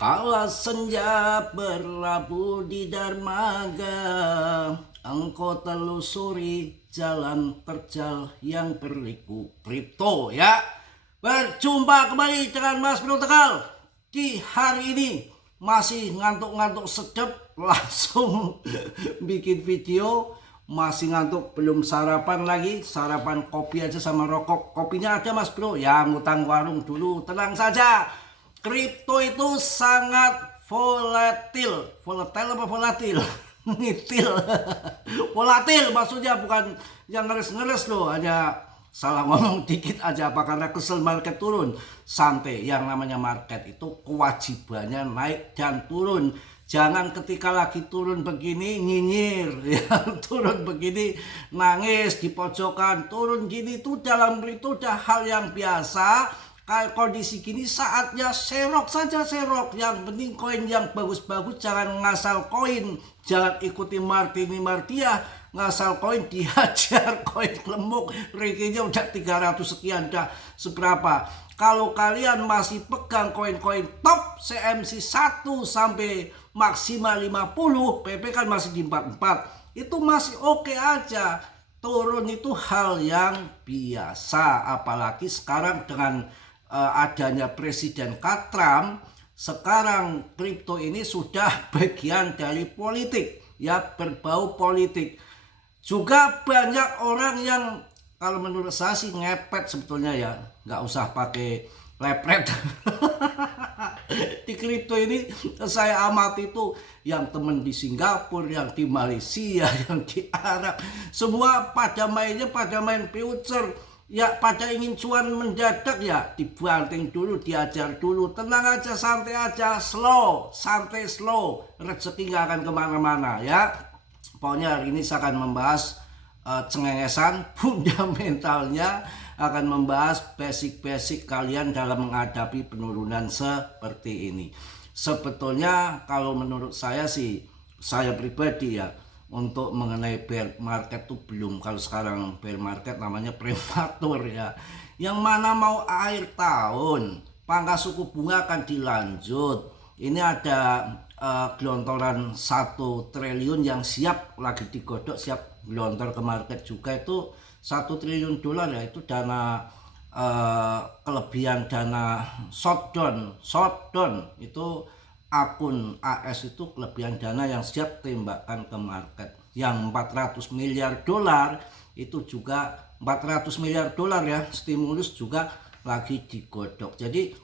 Kala senja berlabuh di dermaga, engkau telusuri jalan terjal yang berliku kripto ya. Berjumpa kembali dengan Mas Bro Tegal. Di hari ini masih ngantuk-ngantuk sedep, langsung bikin video. Masih ngantuk, belum sarapan lagi. Sarapan kopi aja sama rokok. Kopinya ada Mas Bro, ya ngutang warung dulu. Tenang saja, kripto itu sangat volatil. Volatil apa volatil? Ngitil. Volatil maksudnya, bukan yang ngeres-ngeres loh. Hanya salah ngomong dikit aja apa karena kesel market turun. Santai, yang namanya market itu kewajibannya naik dan turun. Jangan ketika lagi turun begini nyinyir, ya, turun begini nangis di pojokan, turun gini itu dalam itu udah hal yang biasa. Kalau kondisi gini saatnya serok saja, serok. Yang penting koin yang bagus-bagus, jangan ngasal koin, jangan ikuti Martini Martia, ngasal koin dihajar, koin lemuk, rekinya udah 300 sekian, dah seberapa. Kalau kalian masih pegang koin-koin top CMC 1 sampai maksimal 50, PP kan masih di 44, itu masih oke aja. Turun itu hal yang biasa, apalagi sekarang dengan adanya Presiden Trump. Sekarang kripto ini sudah bagian dari politik, ya, berbau politik. Juga banyak orang yang kalau menurut saya sih ngepet sebetulnya, ya, nggak usah pakai lepret. Di kripto ini saya amati itu yang temen di Singapura, yang di Malaysia, yang di Arab, semua pada main future, ya, pada ingin cuan mendadak, ya, dibanting dulu, diajar dulu. Tenang aja, santai aja, santai slow, rezeki nggak akan kemana-mana, ya. Pokoknya hari ini saya akan membahas cengengesan fundamentalnya, akan membahas basic-basic kalian dalam menghadapi penurunan seperti ini. Sebetulnya kalau menurut saya sih, saya pribadi, ya, untuk mengenai bear market tuh belum. Kalau sekarang bear market namanya prematur, ya. Yang mana mau akhir tahun, pangkas suku bunga akan dilanjut. Ini ada gelontoran 1 triliun yang siap lagi digodok, siap gelontor ke market juga. Itu 1 triliun dolar, ya, itu dana kelebihan, dana shotdown itu akun AS, itu kelebihan dana yang siap tembakan ke market. Yang 400 miliar dolar itu juga 400 miliar dolar, ya, stimulus juga lagi digodok. Jadi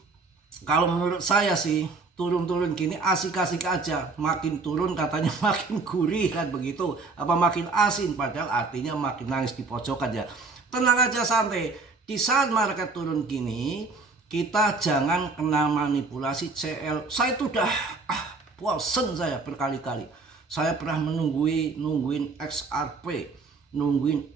kalau menurut saya sih, turun-turun gini asik-asik aja. Makin turun katanya makin gurih, kan begitu. Apa makin asin, padahal artinya makin nangis di pojokan, ya. Tenang aja, santai. Di saat market turun gini, kita jangan kena manipulasi CL. Saya itu udah bosen saya berkali-kali. Saya pernah nungguin XRP, nungguin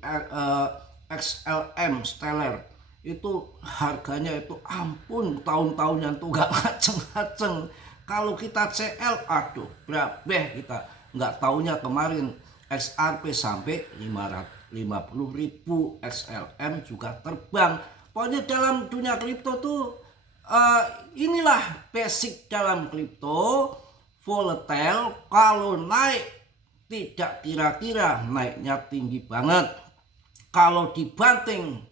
XLM Stellar. Itu harganya itu ampun, tahun-tahunnya tuh gak ngaceng-ngaceng. Kalau kita CL, aduh berabeh kita. Nggak taunya kemarin XRP sampai 550.000, XLM juga terbang. Pokoknya dalam dunia kripto tuh inilah basic dalam kripto, volatile. Kalau naik tidak kira-kira, naiknya tinggi banget. Kalau dibanting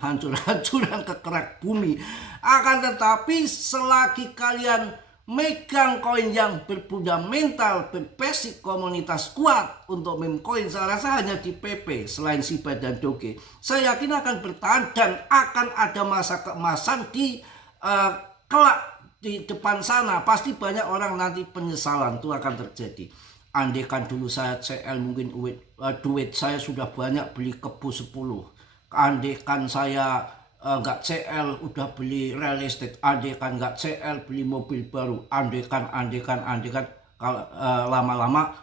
hancur-hancuran ke kerak bumi. Akan tetapi selagi kalian megang koin yang berfundamental, berbasic, komunitas kuat untuk meme coin, saya rasa hanya di PP selain Shiba dan Doge, saya yakin akan bertahan dan akan ada masa keemasan di kelak di depan sana. Pasti banyak orang nanti penyesalan itu akan terjadi. Andaikan dulu saya CL, mungkin duit saya sudah banyak beli kebun 10. Andaikan saya nggak CL udah beli real estate. Andaikan nggak CL beli mobil baru. Andaikan kalau lama-lama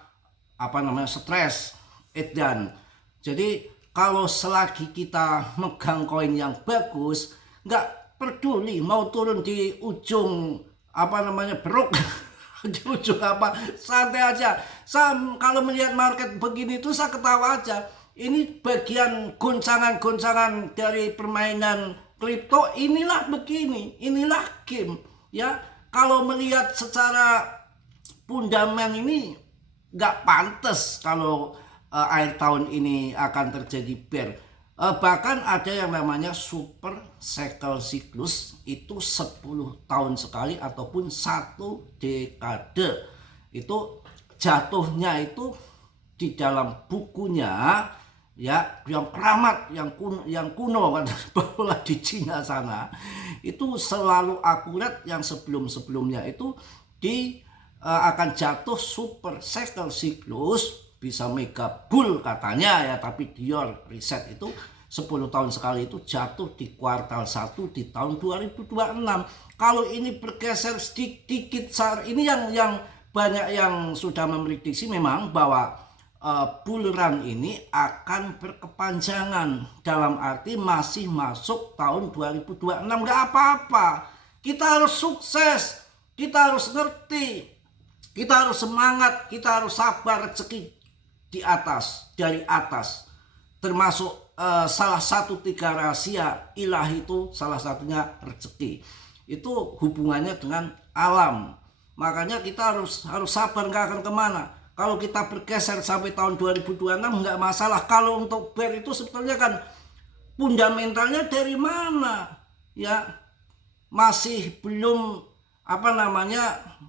stres, edan. Jadi kalau selagi kita megang koin yang bagus, nggak peduli mau turun di ujung beruk. Di ujung santai aja. Kalau melihat market begini itu saya ketawa aja. Ini bagian goncangan-goncangan dari permainan kripto. Inilah begini, inilah game, ya. kalau melihat secara fundament ini nggak pantas kalau akhir tahun ini akan terjadi bear. Bahkan ada yang namanya super cycle cyclus, itu 10 tahun sekali ataupun 1 dekade. Itu jatuhnya itu di dalam bukunya ya, yang keramat, yang kuno kan bahwa di Cina sana itu selalu akurat. Yang sebelum-sebelumnya itu akan jatuh super cycle cyclus, bisa mega bull katanya ya, tapi Dior riset itu 10 tahun sekali itu jatuh di kuartal 1 di tahun 2026. Kalau ini bergeser sedikit ini yang banyak yang sudah memprediksi memang bahwa bull run ini akan berkepanjangan, dalam arti masih masuk tahun 2026. Nggak apa-apa, kita harus sukses, kita harus ngerti, kita harus semangat, kita harus sabar. Rezeki di atas, dari atas, termasuk salah satu 3 rahasia ilahi itu salah satunya rezeki. Itu hubungannya dengan alam. Makanya kita harus sabar, nggak akan kemana. Kalau kita bergeser sampai tahun 2026 nggak masalah. Kalau untuk bear itu sebetulnya kan fundamentalnya dari mana ya, masih belum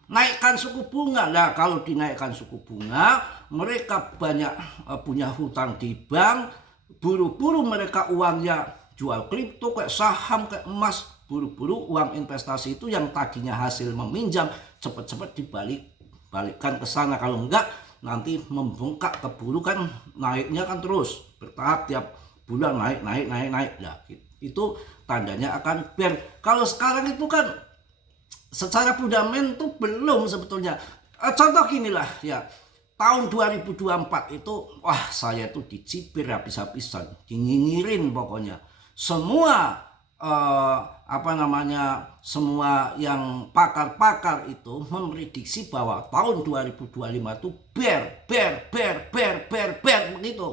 naikkan suku bunga. Nah, kalau dinaikkan suku bunga, mereka banyak punya hutang di bank, buru-buru mereka uangnya jual kripto, kayak saham, kayak emas, buru-buru uang investasi itu yang tadinya hasil meminjam cepat-cepat dibalikkan ke sana. Kalau enggak nanti membengkak, keburu kan naiknya kan terus bertahap, tiap bulan naik. Nah, itu tandanya akan bear. Kalau sekarang itu kan secara fundament itu belum sebetulnya. Contoh ginilah ya, tahun 2024 itu wah, saya tuh dicibir habis-habisan, dinyinyirin pokoknya. Semua semua yang pakar-pakar itu memprediksi bahwa tahun 2025 itu bear begitu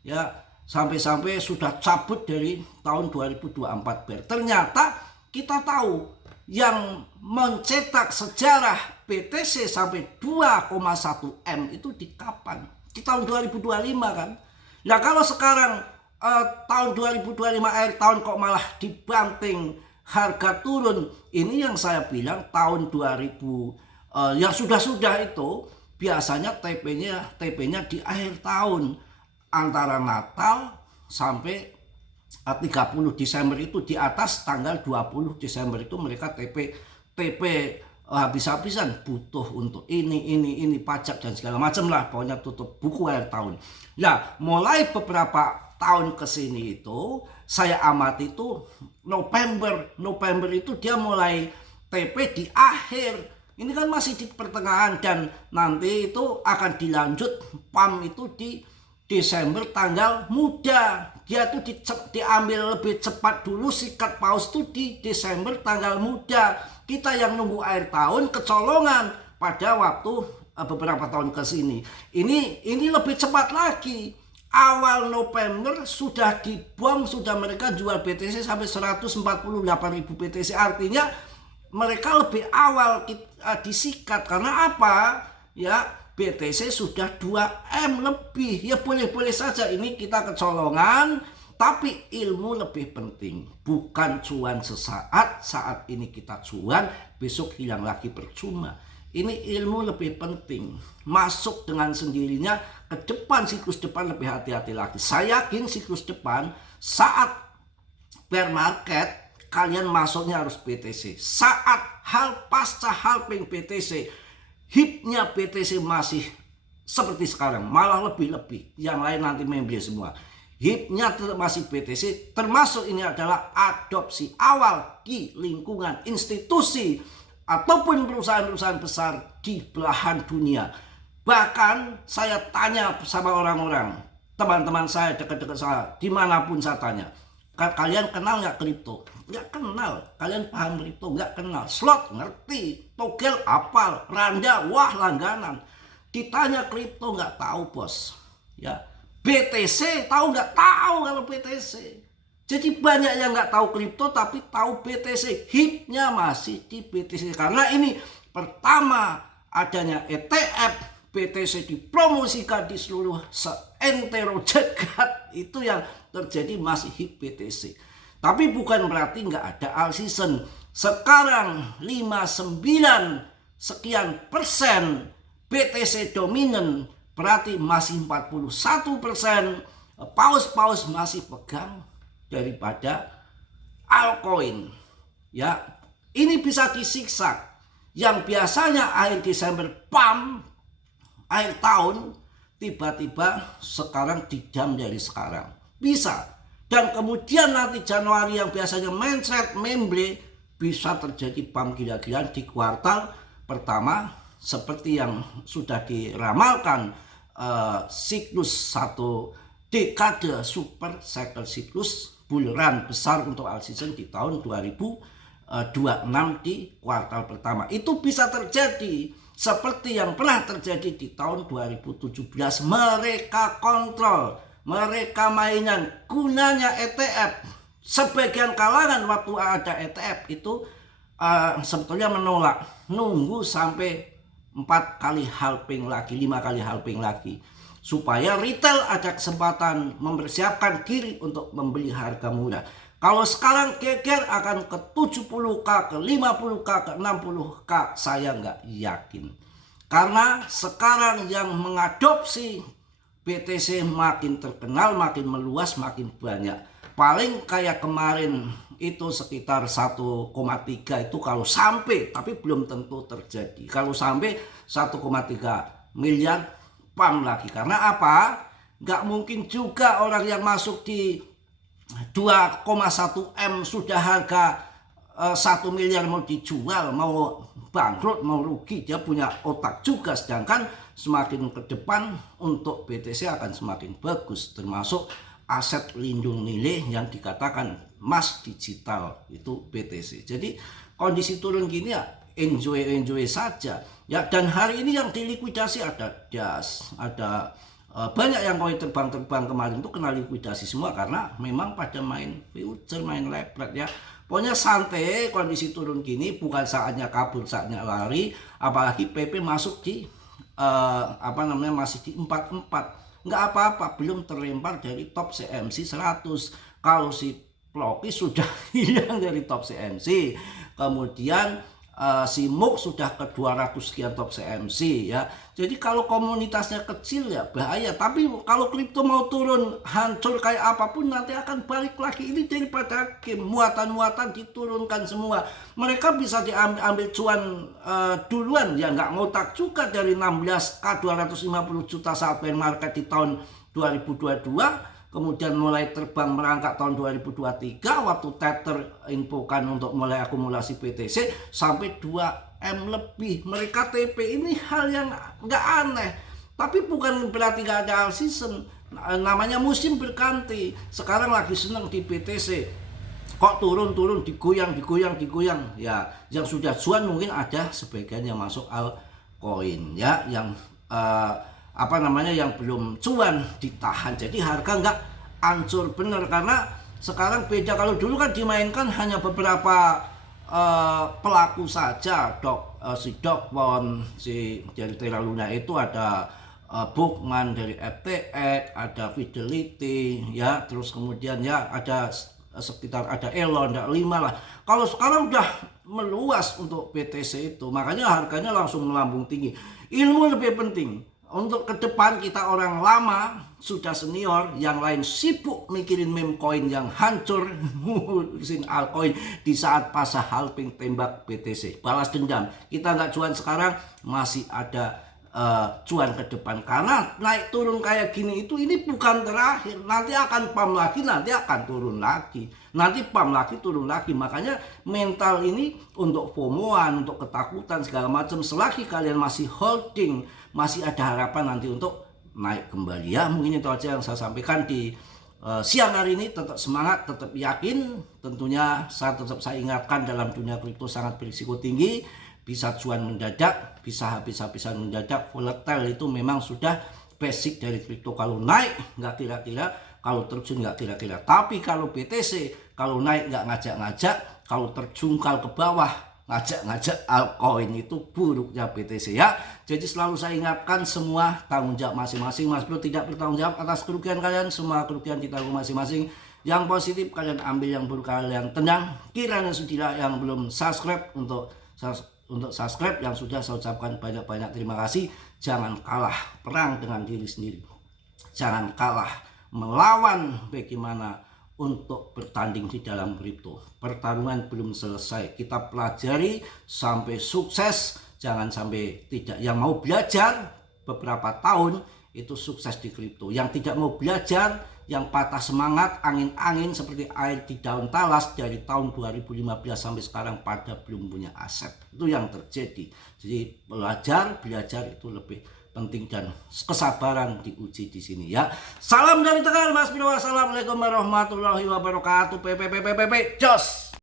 ya, sampai sudah cabut dari tahun 2024 bear. Ternyata kita tahu yang mencetak sejarah BTC sampai 2,1 M itu di kapan? Di tahun 2025 kan. Nah, kalau sekarang tahun 2025 akhir tahun kok malah dibanting, harga turun. Ini yang saya bilang tahun 2000 yang sudah itu biasanya TP-nya di akhir tahun, antara Natal sampai 30 Desember itu, di atas tanggal 20 Desember itu mereka TP habis-habisan, butuh untuk ini pajak dan segala macam lah, pokoknya tutup buku akhir tahun. Nah, mulai beberapa tahun ke sini itu saya amati itu November itu dia mulai TP di akhir. Ini kan masih di pertengahan, dan nanti itu akan dilanjut PAM itu di Desember tanggal muda. Dia tuh diambil lebih cepat dulu, sikat paus tuh di Desember tanggal muda. Kita yang nunggu akhir tahun kecolongan pada waktu beberapa tahun ke sini. Ini lebih cepat lagi. Awal November sudah dibuang, sudah mereka jual BTC sampai 148.000 BTC. Artinya mereka lebih awal disikat. Karena apa? Ya, BTC sudah 2M lebih. Ya boleh-boleh saja ini kita kecolongan, tapi ilmu lebih penting. Bukan cuan sesaat, saat ini kita cuan, besok hilang lagi percuma. Ini ilmu lebih penting. Masuk dengan sendirinya ke depan, siklus depan lebih hati-hati lagi. Saya yakin siklus depan saat bear market, kalian masuknya harus BTC. Saat pasca halving BTC, hipnya BTC masih seperti sekarang, malah lebih-lebih. Yang lain nanti membeli semua. Hipnya masih BTC, termasuk ini adalah adopsi awal di lingkungan institusi ataupun perusahaan-perusahaan besar di belahan dunia. Bahkan saya tanya sama orang-orang, teman-teman saya, dekat-dekat saya, dimanapun saya tanya, kalian kenal nggak kripto? Nggak kenal. Kalian paham kripto? Nggak kenal. Slot ngerti, togel apal, randa wah langganan. Ditanya kripto nggak tahu bos. Ya, BTC tahu nggak? Tahu kalau BTC. Jadi banyak yang nggak tahu kripto tapi tahu BTC. Hipnya masih di BTC. Karena ini pertama adanya ETF, BTC dipromosikan di seluruh seantero jagat. Itu yang terjadi masih hip BTC. Tapi bukan berarti nggak ada all season. Sekarang 59 sekian persen BTC dominan, berarti masih 41% paus masih pegang daripada altcoin. Ya, ini bisa disiksa. Yang biasanya akhir Desember pump, akhir tahun, tiba-tiba sekarang didam dari sekarang. Bisa. Dan kemudian nanti Januari yang biasanya mindset memble, bisa terjadi pump gila-gilaan di kuartal pertama seperti yang sudah diramalkan siklus satu dekade super cycle siklus bull run besar untuk all season di tahun 2026 di kuartal pertama. Itu bisa terjadi seperti yang pernah terjadi di tahun 2017. Mereka kontrol, mereka mainan, gunanya ETF. Sebagian kalangan waktu ada ETF itu sebetulnya menolak, nunggu sampai 4 kali halving lagi, 5 kali halving lagi, supaya retail ada kesempatan mempersiapkan diri untuk membeli harga murah. Kalau sekarang geger akan ke 70k, ke 50k, ke 60k, saya nggak yakin. Karena sekarang yang mengadopsi BTC makin terkenal, makin meluas, makin banyak. Paling kayak kemarin itu sekitar 1,3 itu kalau sampai, tapi belum tentu terjadi. Kalau sampai 1,3 miliar pump lagi. Karena apa? Nggak mungkin juga orang yang masuk di 2,1 M sudah harga 1 miliar mau dijual, mau bangkrut, mau rugi. Dia punya otak juga. Sedangkan semakin ke depan untuk BTC akan semakin bagus, termasuk aset lindung nilai yang dikatakan emas digital itu BTC. Jadi kondisi turun gini ya enjoy saja ya. Dan hari ini yang dilikuidasi ada DAS, ada banyak yang koin terbang kemarin itu kena likuidasi semua karena memang pada main future, main lepret ya. Pokoknya santai, kondisi turun gini bukan saatnya kabur, saatnya lari. Apalagi PP masuk di masih di 44. Nggak apa-apa, belum terlempar dari top CMC 100. Kalau si Ploki sudah hilang dari top CMC, kemudian si MOOC sudah ke 200 sekian top CMC ya. Jadi kalau komunitasnya kecil ya bahaya. Tapi kalau kripto mau turun hancur kayak apapun nanti akan balik lagi. Ini daripada game, muatan-muatan diturunkan semua. Mereka bisa diambil cuan duluan ya, nggak ngotak juga dari 16k 250 juta saat bear market di tahun 2022. Kemudian mulai terbang merangkak tahun 2023 waktu Tether infokan untuk mulai akumulasi BTC sampai 2M lebih. Mereka TP, ini hal yang nggak aneh. Tapi bukan berarti nggak ada all season. Namanya musim berganti. Sekarang lagi senang di BTC. Kok turun-turun, digoyang. Ya, yang sudah cuan mungkin ada sebagian yang masuk altcoin ya, yang yang belum cuan ditahan. Jadi harga nggak hancur bener, karena sekarang beda. Kalau dulu kan dimainkan hanya beberapa pelaku saja, si Dokpon, si dari Terra Luna itu ada Bookman dari FTX, ada Fidelity ya, terus kemudian ya ada sekitar ada Elon, ada 5 lah. Kalau sekarang udah meluas untuk BTC itu, makanya harganya langsung melambung tinggi. Ilmu lebih penting. Untuk ke depan kita orang lama, sudah senior, yang lain sibuk mikirin meme coin yang hancur, ngurusin altcoin di saat pasca halving tembak BTC. Balas dendam. Kita nggak cuan sekarang, masih ada cuan ke depan. Karena naik turun kayak gini itu ini bukan terakhir. Nanti akan pump lagi, nanti akan turun lagi. Nanti pump lagi, turun lagi. Makanya mental ini untuk FOMO-an, untuk ketakutan segala macam. Selagi kalian masih holding, masih ada harapan nanti untuk naik kembali ya. Mungkin itu aja yang saya sampaikan di siang hari ini. Tetap semangat, tetap yakin. Tentunya saya ingatkan, dalam dunia kripto sangat berisiko tinggi. Bisa cuan mendadak, bisa habis-habisan mendadak. Volatile itu memang sudah basic dari kripto. Kalau naik nggak kira-kira, kalau terjun nggak kira-kira. Tapi kalau BTC, kalau naik nggak ngajak-ngajak, kalau terjungkal ke bawah ngajak-ngajak altcoin, itu buruknya BTC ya. Jadi selalu saya ingatkan semua tanggung jawab masing-masing. Mas Bro tidak bertanggung jawab atas kerugian kalian, semua kerugian ditanggung masing-masing. Yang positif kalian ambil, yang buruk kalian tendang. Kiranya sudah yang belum subscribe untuk subscribe, yang sudah saya ucapkan banyak-banyak terima kasih. Jangan kalah perang dengan diri sendiri, jangan kalah melawan bagaimana untuk bertanding di dalam kripto. Pertarungan belum selesai, kita pelajari sampai sukses. Jangan sampai tidak. Yang mau belajar beberapa tahun itu sukses di kripto, yang tidak mau belajar, yang patah semangat, angin-angin seperti air di daun talas dari tahun 2015 sampai sekarang pada belum punya aset. Itu yang terjadi. Jadi belajar itu lebih penting, dan kesabaran diuji di sini ya. Salam dari Tegal, Mas Bro. Wassalamualaikum warahmatullahi wabarakatuh. Jos.